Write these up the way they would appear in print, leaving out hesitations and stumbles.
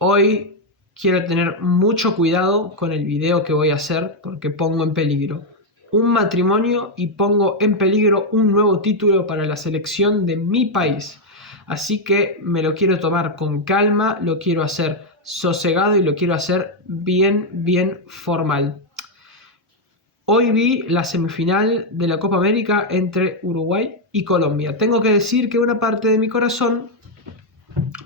Hoy quiero tener mucho cuidado con el video que voy a hacer porque pongo en peligro un matrimonio y pongo en peligro un nuevo título para la selección de mi país. Así que me lo quiero tomar con calma, lo quiero hacer sosegado y lo quiero hacer bien formal. Hoy vi la semifinal de la Copa América entre Uruguay y Colombia. Tengo que decir que una parte de mi corazón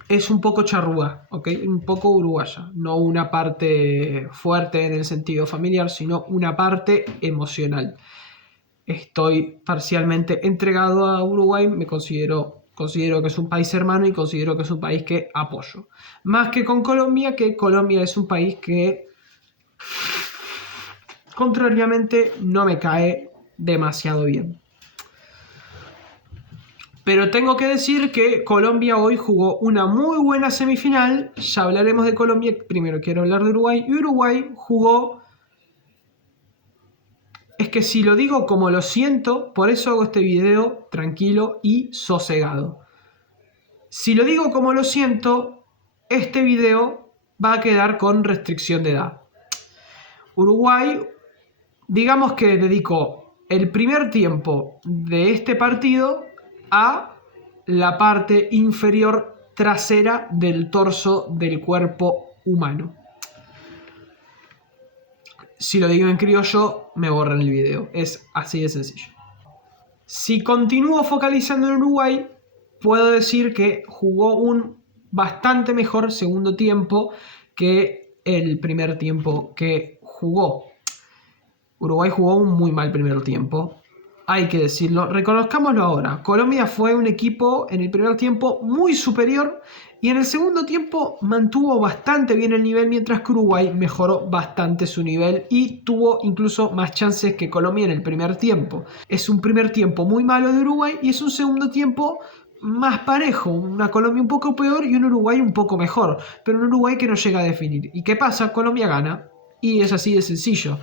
es un poco charrúa, ¿ok? Un poco uruguaya. No una parte fuerte en el sentido familiar, sino una parte emocional. Estoy parcialmente entregado a Uruguay, considero que es un país hermano y considero que es un país que apoyo. Más que con Colombia, que Colombia es un país que contrariamente no me cae demasiado bien. Pero tengo que decir que Colombia hoy jugó una muy buena semifinal. Ya hablaremos de Colombia. Primero quiero hablar de Uruguay. Y Uruguay jugó... Es que si lo digo como lo siento, por eso hago este video tranquilo y sosegado. Si lo digo como lo siento, este video va a quedar con restricción de edad. Uruguay, digamos que dedicó el primer tiempo de este partido a la parte inferior trasera del torso del cuerpo humano. Si lo digo en criollo, me borran el video. Es así de sencillo. Si continúo focalizando en Uruguay, puedo decir que jugó un bastante mejor segundo tiempo que el primer tiempo que jugó. Uruguay jugó un muy mal primer tiempo, hay que decirlo, reconozcámoslo ahora. Colombia fue un equipo en el primer tiempo muy superior y en el segundo tiempo mantuvo bastante bien el nivel, mientras que Uruguay mejoró bastante su nivel y tuvo incluso más chances que Colombia en el primer tiempo. Es un primer tiempo muy malo de Uruguay y es un segundo tiempo más parejo, una Colombia un poco peor y un Uruguay un poco mejor, pero un Uruguay que no llega a definir. ¿Y qué pasa? Colombia gana y es así de sencillo.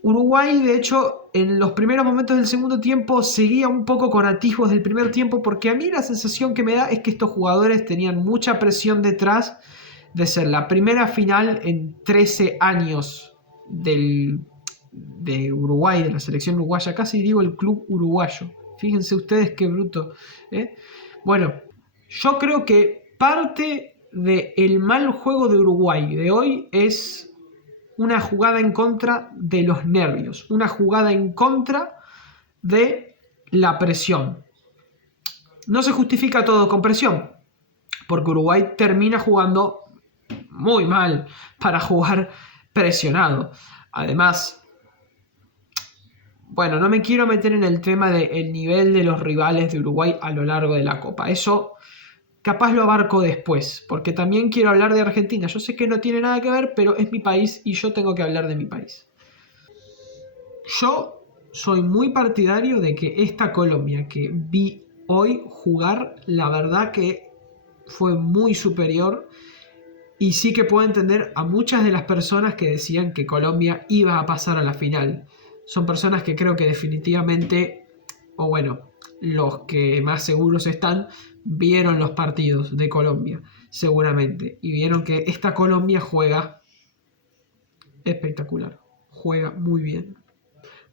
Uruguay, de hecho, en los primeros momentos del segundo tiempo seguía un poco con atisbos del primer tiempo, porque a mí la sensación que me da es que estos jugadores tenían mucha presión detrás de ser la primera final en 13 años de Uruguay, de la selección uruguaya. Casi digo el club uruguayo. Fíjense ustedes qué bruto. Bueno, yo creo que parte del mal juego de Uruguay de hoy es una jugada en contra de los nervios, una jugada en contra de la presión. No se justifica todo con presión, porque Uruguay termina jugando muy mal para jugar presionado. Además, bueno, no me quiero meter en el tema del nivel de los rivales de Uruguay a lo largo de la Copa. Eso capaz lo abarco después, porque también quiero hablar de Argentina. Yo sé que no tiene nada que ver, pero es mi país y yo tengo que hablar de mi país. Yo soy muy partidario de que esta Colombia que vi hoy jugar, la verdad que fue muy superior, y sí que puedo entender a muchas de las personas que decían que Colombia iba a pasar a la final. Son personas que creo que definitivamente, o bueno, los que más seguros están, vieron los partidos de Colombia, seguramente, y vieron que esta Colombia juega espectacular, juega muy bien.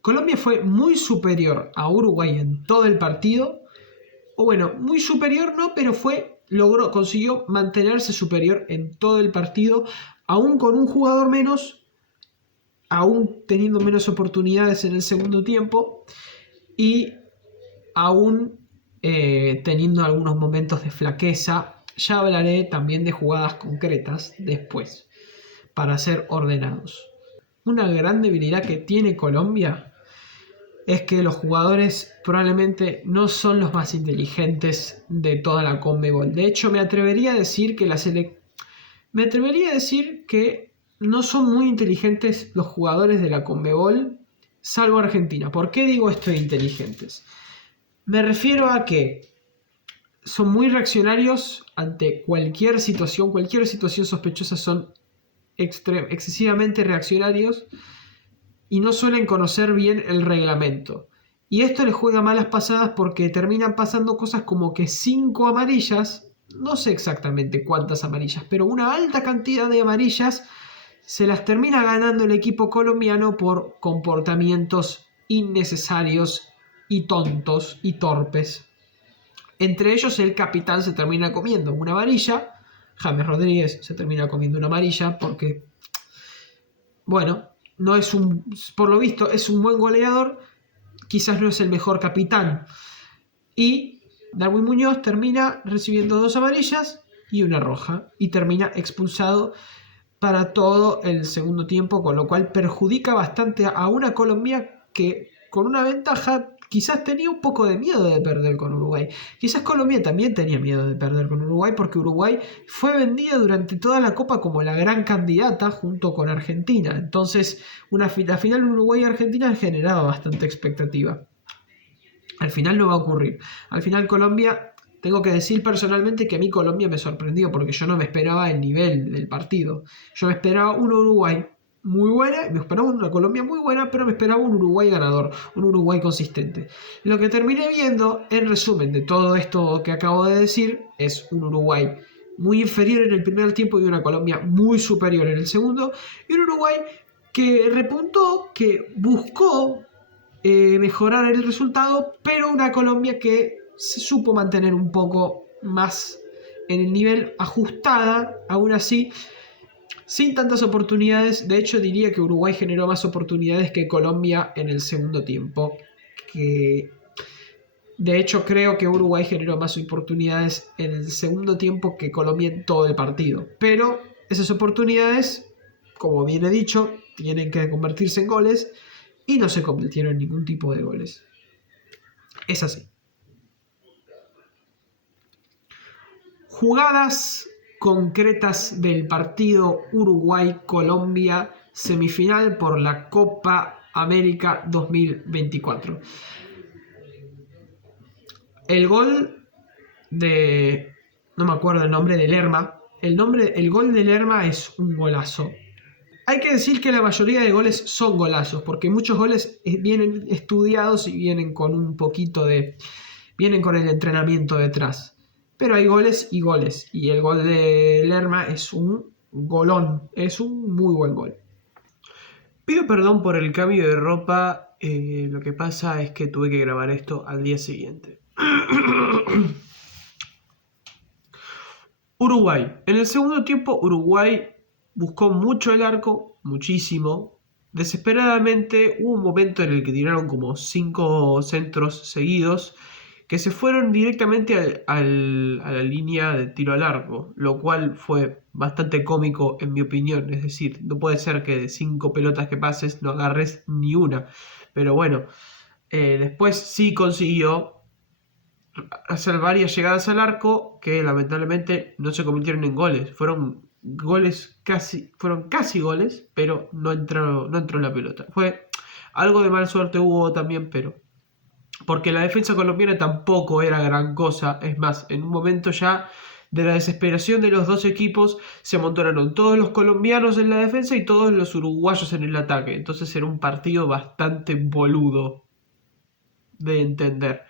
Colombia fue muy superior a Uruguay en todo el partido, o bueno, muy superior no, pero consiguió mantenerse superior en todo el partido, aún con un jugador menos, aún teniendo menos oportunidades en el segundo tiempo y aún teniendo algunos momentos de flaqueza. Ya hablaré también de jugadas concretas después, para ser ordenados. Una gran debilidad que tiene Colombia es que los jugadores probablemente no son los más inteligentes de toda la Conmebol. De hecho, me atrevería a decir que no son muy inteligentes los jugadores de la Conmebol, salvo Argentina. ¿Por qué digo esto de inteligentes? Me refiero a que son muy reaccionarios ante cualquier situación sospechosa, son excesivamente reaccionarios y no suelen conocer bien el reglamento. Y esto les juega malas pasadas porque terminan pasando cosas como que 5 amarillas no sé exactamente cuántas amarillas, pero una alta cantidad de amarillas se las termina ganando el equipo colombiano por comportamientos innecesarios y tontos y torpes. Entre ellos el capitán se termina comiendo una amarilla, James Rodríguez se termina comiendo una amarilla porque, bueno, no es por lo visto es un buen goleador, quizás no es el mejor capitán. Y Darwin Muñoz termina recibiendo 2 amarillas y una roja y termina expulsado para todo el segundo tiempo, con lo cual perjudica bastante a una Colombia que con una ventaja quizás tenía un poco de miedo de perder con Uruguay. Quizás Colombia también tenía miedo de perder con Uruguay porque Uruguay fue vendida durante toda la Copa como la gran candidata junto con Argentina. Entonces la final Uruguay-Argentina generaba bastante expectativa. Al final no va a ocurrir. Al final Colombia, tengo que decir personalmente que a mí Colombia me sorprendió porque yo no me esperaba el nivel del partido. Yo me esperaba un Uruguay muy buena, me esperaba una Colombia muy buena, pero me esperaba un Uruguay ganador, un Uruguay consistente. Lo que terminé viendo, en resumen de todo esto que acabo de decir, es un Uruguay muy inferior en el primer tiempo y una Colombia muy superior en el segundo, y un Uruguay que repuntó, que buscó mejorar el resultado, pero una Colombia que se supo mantener un poco más en el nivel, ajustada, aún así, sin tantas oportunidades. De hecho, diría que Uruguay generó más oportunidades que Colombia en el segundo tiempo. De hecho, creo que Uruguay generó más oportunidades en el segundo tiempo que Colombia en todo el partido. Pero esas oportunidades, como bien he dicho, tienen que convertirse en goles y no se convirtieron en ningún tipo de goles. Es así. Jugadas concretas del partido Uruguay-Colombia, semifinal por la Copa América 2024. El gol de... no me acuerdo el nombre de Lerma. El gol de Lerma es un golazo. Hay que decir que la mayoría de goles son golazos, porque muchos goles vienen estudiados y vienen con un poquito de... vienen con el entrenamiento detrás. Pero hay goles y goles. Y el gol de Lerma es un golón. Es un muy buen gol. Pido perdón por el cambio de ropa. Lo que pasa es que tuve que grabar esto al día siguiente. Uruguay. En el segundo tiempo, Uruguay buscó mucho el arco, muchísimo. Desesperadamente hubo un momento en el que tiraron como 5 centros seguidos que se fueron directamente a la línea de tiro al arco, lo cual fue bastante cómico en mi opinión. Es decir, no puede ser que de 5 pelotas que pases no agarres ni una. Pero bueno, después sí consiguió hacer varias llegadas al arco que lamentablemente no se convirtieron en goles. Fueron casi goles, pero no entró la pelota. Fue algo de mala suerte hubo también, pero porque la defensa colombiana tampoco era gran cosa. Es más, en un momento ya de la desesperación de los dos equipos se amontonaron todos los colombianos en la defensa y todos los uruguayos en el ataque. Entonces era un partido bastante boludo de entender.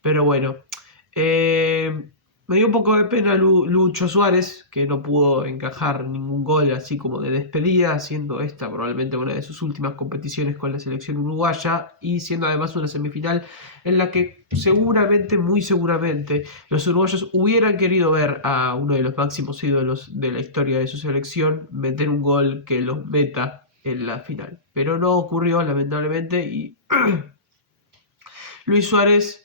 Pero bueno, me dio un poco de pena Lucho Suárez, que no pudo encajar ningún gol así como de despedida, siendo esta probablemente una de sus últimas competiciones con la selección uruguaya y siendo además una semifinal en la que seguramente, muy seguramente, los uruguayos hubieran querido ver a uno de los máximos ídolos de la historia de su selección meter un gol que los meta en la final. Pero no ocurrió, lamentablemente, y Luis Suárez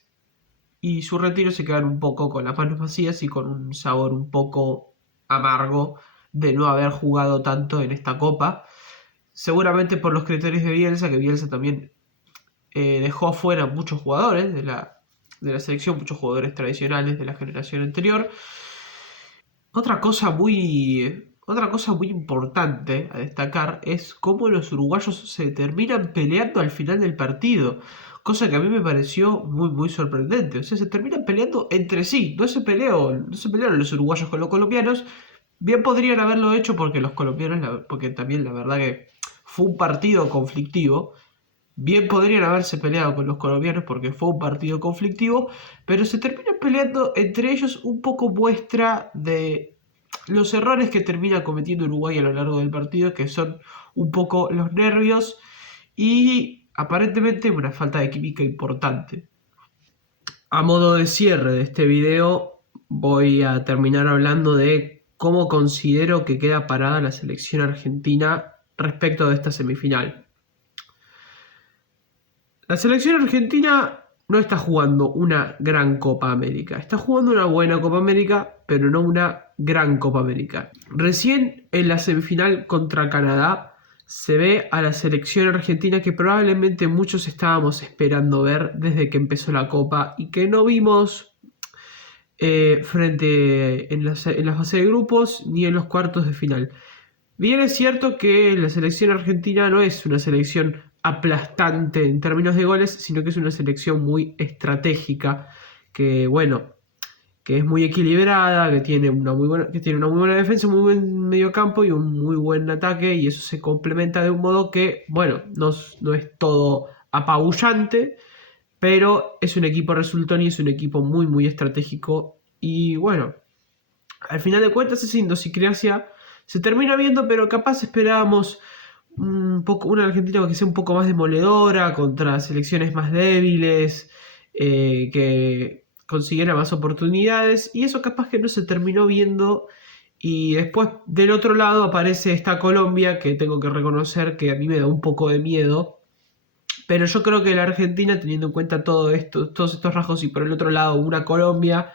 y su retiro se quedan un poco con las manos vacías y con un sabor un poco amargo de no haber jugado tanto en esta copa. Seguramente por los criterios de Bielsa, que Bielsa también dejó afuera muchos jugadores de la selección, muchos jugadores tradicionales de la generación anterior. Otra cosa muy importante a destacar es cómo los uruguayos se terminan peleando al final del partido. Cosa que a mí me pareció muy, muy sorprendente. O sea, se terminan peleando entre sí. No se pelearon los uruguayos con los colombianos. Bien podrían haberlo hecho porque los colombianos, porque también la verdad que fue un partido conflictivo. Bien podrían haberse peleado con los colombianos porque fue un partido conflictivo, pero se termina peleando entre ellos. Un poco muestra de los errores que termina cometiendo Uruguay a lo largo del partido, que son un poco los nervios y aparentemente una falta de química importante. A modo de cierre de este video, voy a terminar hablando de cómo considero que queda parada la selección argentina respecto de esta semifinal. La selección argentina no está jugando una gran Copa América. Está jugando una buena Copa América, pero no una gran Copa América. Recién en la semifinal contra Canadá se ve a la selección argentina que probablemente muchos estábamos esperando ver desde que empezó la Copa y que no vimos en la fase de grupos ni en los cuartos de final. Bien es cierto que la selección argentina no es una selección aplastante en términos de goles, sino que es una selección muy estratégica, que bueno, que es muy equilibrada, que tiene una muy buena defensa, un muy buen mediocampo y un muy buen ataque, y eso se complementa de un modo que, bueno, no es todo apabullante, pero es un equipo resultón y es un equipo muy estratégico, y bueno, al final de cuentas esa idiosincrasia se termina viendo, pero capaz esperábamos una Argentina que sea un poco más demoledora contra selecciones más débiles, que consiguiera más oportunidades, y eso capaz que no se terminó viendo. Y después del otro lado aparece esta Colombia, que tengo que reconocer que a mí me da un poco de miedo, pero yo creo que la Argentina, teniendo en cuenta todo esto, todos estos rasgos, y por el otro lado una Colombia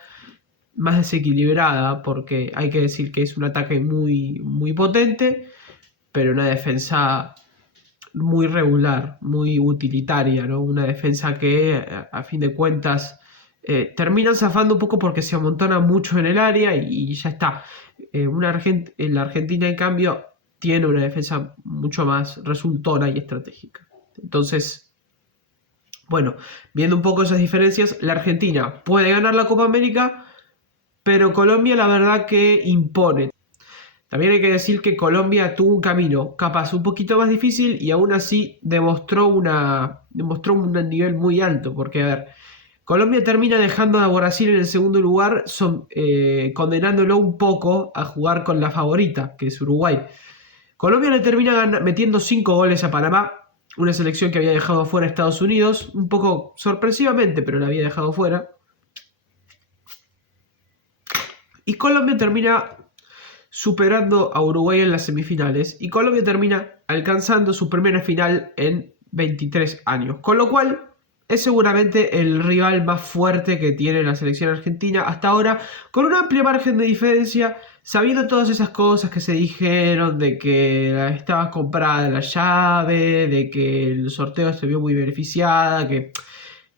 más desequilibrada, porque hay que decir que es un ataque muy potente, pero una defensa muy regular, muy utilitaria, ¿no? Una defensa que a fin de cuentas terminan zafando un poco porque se amontona mucho en el área y ya está. La Argentina, en cambio, tiene una defensa mucho más resultona y estratégica. Entonces, bueno, viendo un poco esas diferencias, la Argentina puede ganar la Copa América, pero Colombia la verdad que impone. También hay que decir que Colombia tuvo un camino capaz un poquito más difícil y aún así demostró un nivel muy alto. Porque, a ver, Colombia termina dejando a Brasil en el segundo lugar, condenándolo un poco a jugar con la favorita, que es Uruguay. Colombia le termina metiendo 5 goles a Panamá, una selección que había dejado fuera a Estados Unidos, un poco sorpresivamente, pero la había dejado fuera. Y Colombia termina superando a Uruguay en las semifinales, y Colombia termina alcanzando su primera final en 23 años, con lo cual es seguramente el rival más fuerte que tiene la selección argentina hasta ahora, con un amplio margen de diferencia, sabiendo todas esas cosas que se dijeron, de que estaba comprada la llave, de que el sorteo se vio muy beneficiada,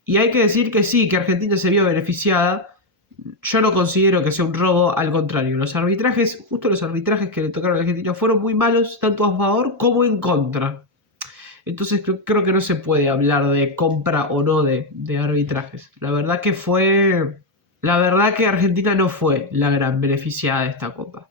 y hay que decir que sí, que Argentina se vio beneficiada. Yo no considero que sea un robo, al contrario. Justo los arbitrajes que le tocaron a Argentina fueron muy malos, tanto a favor como en contra. Entonces creo que no se puede hablar de compra o no de arbitrajes. La verdad que Argentina no fue la gran beneficiada de esta Copa.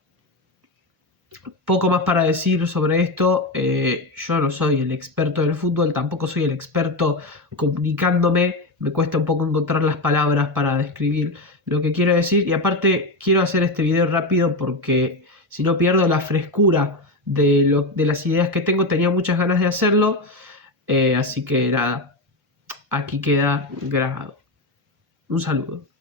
Poco más para decir sobre esto. Yo no soy el experto del fútbol, tampoco soy el experto comunicándome. Me cuesta un poco encontrar las palabras para describir lo que quiero decir. Y aparte quiero hacer este video rápido porque si no pierdo la frescura de las ideas que tengo. Tenía muchas ganas de hacerlo. Así que nada, aquí queda grabado. Un saludo.